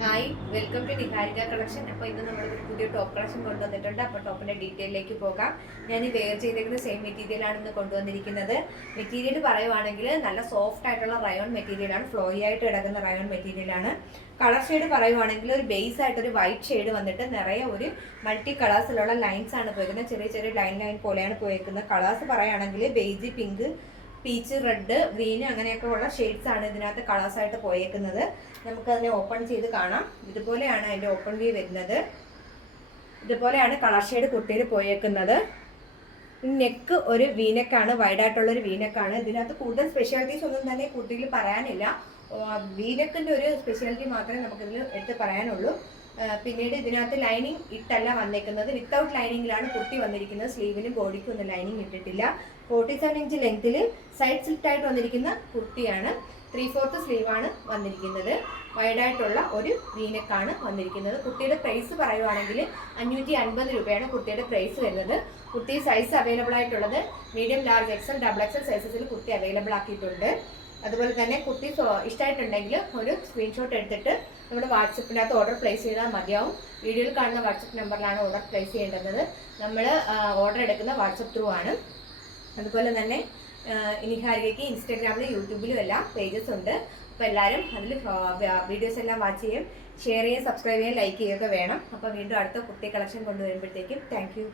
Hi, welcome to Niharika collection. അപ്പോൾ ഇന്ന് നമ്മളൊരു പുതിയ ടോപ്പ് കളക്ഷൻ കൊണ്ടുവന്നിട്ടുണ്ട്. അപ്പോൾ ടോപ്പിൻ്റെ ഡീറ്റെയിലേക്ക് പോകാം. ഞാൻ ഈ വെയർ ചെയ്തിരിക്കുന്ന സെയിം മെറ്റീരിയലാണ് ഇന്ന് കൊണ്ടുവന്നിരിക്കുന്നത്. മെറ്റീരിയൽ പറയുവാണെങ്കിൽ നല്ല സോഫ്റ്റ് ആയിട്ടുള്ള റയോൺ മെറ്റീരിയലാണ്, ഫ്ലോയി ആയിട്ട് കിടക്കുന്ന റയോൺ മെറ്റീരിയലാണ്. കളർ ഷെയ്ഡ് പറയുവാണെങ്കിൽ ഒരു ബേസ് ആയിട്ടൊരു വൈറ്റ് ഷെയ്ഡ് വന്നിട്ട് നിറയെ ഒരു മൾട്ടി കളേഴ്സിലുള്ള ലൈൻസ് ആണ് പോയിരിക്കുന്നത്. ചെറിയ ചെറിയ ലൈൻ പോലെയാണ് പോയിരിക്കുന്നത്. കളേഴ്സ് പറയുകയാണെങ്കിൽ beige, pink, peach, red, green അങ്ങനെയൊക്കെ ഉള്ള ഷെയ്ഡ്സ് ആണ് ഇതിനകത്ത് കളേഴ്സായിട്ട് പോയേക്കുന്നത്. നമുക്കതിനെ ഓപ്പൺ ചെയ്ത് കാണാം. ഇതുപോലെയാണ് അതിൻ്റെ ഓപ്പൺ വ്യൂ വരുന്നത്. ഇതുപോലെയാണ് കളർ ഷെയ്ഡ് കുർത്തിയിൽ പോയേക്കുന്നത്. നെക്ക് ഒരു വീനെക്കാണ്, വൈഡായിട്ടുള്ളൊരു വീനെക്കാണ്. ഇതിനകത്ത് കൂടുതൽ സ്പെഷ്യാലിറ്റീസ് ഒന്നും തന്നെ കുർത്തിയിൽ പറയാനില്ല. വീനെക്കിൻ്റെ ഒരു സ്പെഷ്യാലിറ്റി മാത്രമേ നമുക്കിതിൽ എടുത്ത് പറയാനുള്ളൂ. പിന്നീട് ഇതിനകത്ത് ലൈനിങ് ഇട്ടല്ല വന്നേക്കുന്നത്, വിത്തൗട്ട് ലൈനിങ്ങിലാണ് കുർത്തി വന്നിരിക്കുന്നത്. സ്ലീവിനും ബോഡിക്കും ഒന്നും ലൈനിങ് ഇട്ടിട്ടില്ല. 47 ഇഞ്ച് ലെങ്ത്തിൽ സൈഡ് സ്ലിറ്റ് ആയിട്ട് വന്നിരിക്കുന്ന കുർത്തിയാണ്. 3/4 സ്ലീവാണ് വന്നിരിക്കുന്നത്. വൈഡായിട്ടുള്ള ഒരു വീനെക്കാണ് വന്നിരിക്കുന്നത്. കുർത്തിയുടെ പ്രൈസ് പറയുവാണെങ്കിൽ 550 രൂപയാണ് കുർത്തിയുടെ പ്രൈസ് വരുന്നത്. കുർത്തി സൈസ് അവൈലബിൾ ആയിട്ടുള്ളത് medium, large, XL, double XL സൈസസിൽ കുർത്തി അവൈലബിൾ ആക്കിയിട്ടുണ്ട്. അതുപോലെ തന്നെ കുർത്തി ഇഷ്ടമായിട്ടുണ്ടെങ്കിൽ ഒരു സ്ക്രീൻഷോട്ട് എടുത്തിട്ട് നമ്മുടെ വാട്സപ്പിനകത്ത് ഓർഡർ പ്ലേസ് ചെയ്താൽ മതിയാവും. വീഡിയോയിൽ കാണുന്ന വാട്സപ്പ് നമ്പറിലാണ് ഓർഡർ പ്ലേസ് ചെയ്യേണ്ടത്. നമ്മൾ ഓർഡർ എടുക്കുന്ന വാട്സപ്പ് ത്രൂ ആണ്. അതുപോലെ തന്നെ നിഹാരികയ്ക്ക് ഇൻസ്റ്റാഗ്രാമിലും യൂട്യൂബിലും എല്ലാം പേജസ് ഉണ്ട്. അപ്പോൾ എല്ലാവരും അതിൽ വീഡിയോസ് എല്ലാം വാച്ച് ചെയ്യും, ഷെയർ ചെയ്യുകയും സബ്സ്ക്രൈബ് ചെയ്യുകയും ലൈക്ക് ചെയ്യുകയൊക്കെ വേണം. അപ്പോൾ വീണ്ടും അടുത്ത കുർത്തി കളക്ഷൻ കൊണ്ടുവരുമ്പോഴത്തേക്കും താങ്ക് യു.